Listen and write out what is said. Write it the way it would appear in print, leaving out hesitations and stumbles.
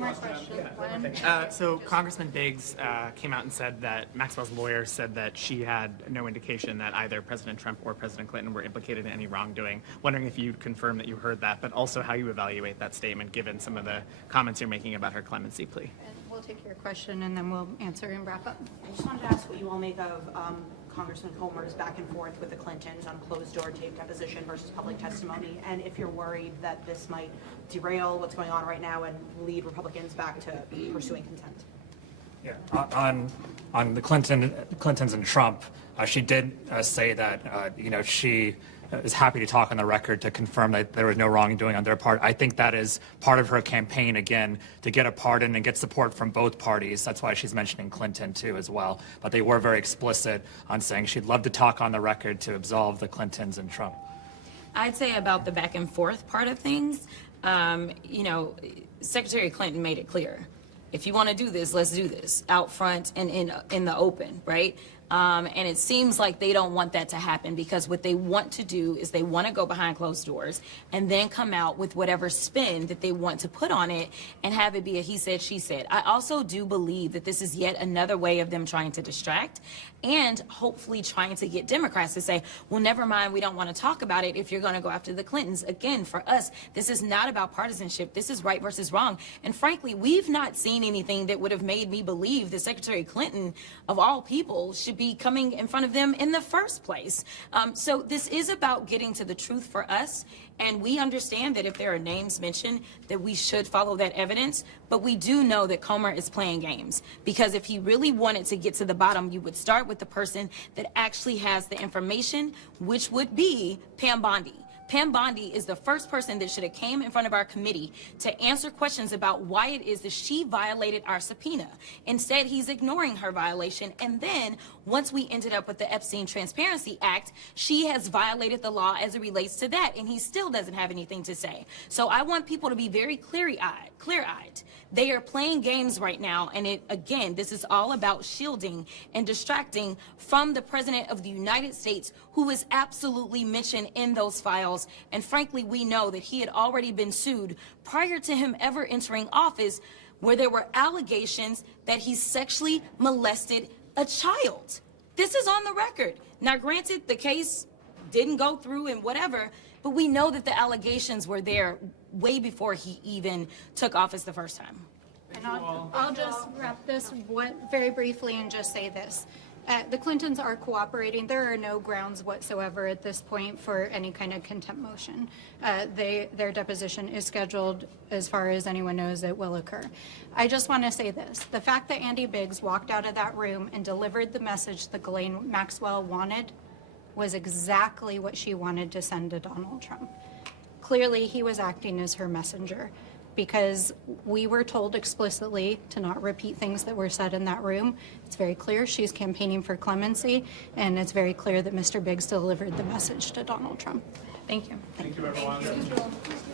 more questions. So Congressman Biggs came out and said that Maxwell's lawyer said that she had no indication that either President Trump or President Clinton were implicated in any wrongdoing. Wondering if you'd confirm that you heard that, but also how you evaluate that statement given some of the comments you're making about her clemency plea. And we'll take your question and then we'll answer and wrap up. I just wanted to ask what you all make of Congressman Comer's back and forth with the Clintons on closed-door tape deposition versus public testimony, and if you're worried that this might derail what's going on right now and lead Republicans back to pursuing contempt. Yeah, on the Clintons and Trump, she did say that she is happy to talk on the record to confirm that there was no wrongdoing on their part. I think that is part of her campaign, again, to get a pardon and get support from both parties. That's why she's mentioning Clinton, too, as well. But they were very explicit on saying she'd love to talk on the record to absolve the Clintons and Trump. I'd say about the back and forth part of things, Secretary Clinton made it clear. If you want to do this, let's do this out front and in the open, right? And it seems like they don't want that to happen, because what they want to do is they want to go behind closed doors and then come out with whatever spin that they want to put on it and have it be a he said, she said. I also do believe that this is yet another way of them trying to distract and hopefully trying to get Democrats to say, well, never mind, we don't want to talk about it if you're going to go after the Clintons. Again, for us, this is not about partisanship. This is right versus wrong. And frankly, we've not seen anything that would have made me believe that Secretary Clinton, of all people, should be coming in front of them in the first place. So this is about getting to the truth for us. And we understand that if there are names mentioned, that we should follow that evidence. But we do know that Comer is playing games, because if he really wanted to get to the bottom, you would start with the person that actually has the information, which would be Pam Bondi. Pam Bondi is the first person that should have came in front of our committee to answer questions about why it is that she violated our subpoena. Instead, he's ignoring her violation. And then once we ended up with the Epstein Transparency Act, she has violated the law as it relates to that. And he still doesn't have anything to say. So I want people to be very clear-eyed. They are playing games right now. And again, this is all about shielding and distracting from the President of the United States, who is absolutely mentioned in those files. And frankly, we know that he had already been sued prior to him ever entering office, where there were allegations that he sexually molested a child. This is on the record. Now, granted, the case didn't go through and whatever, but we know that the allegations were there way before he even took office the first time. And I'll just wrap this very briefly and just say this. The Clintons are cooperating. There are no grounds whatsoever at this point for any kind of contempt motion. Their deposition is scheduled, as far as anyone knows, it will occur. I just want to say this. The fact that Andy Biggs walked out of that room and delivered the message that Ghislaine Maxwell wanted was exactly what she wanted to send to Donald Trump. Clearly, he was acting as her messenger, because we were told explicitly to not repeat things that were said in that room. It's very clear she's campaigning for clemency, and it's very clear that Mr. Biggs delivered the message to Donald Trump. Thank you. Thank you, everyone.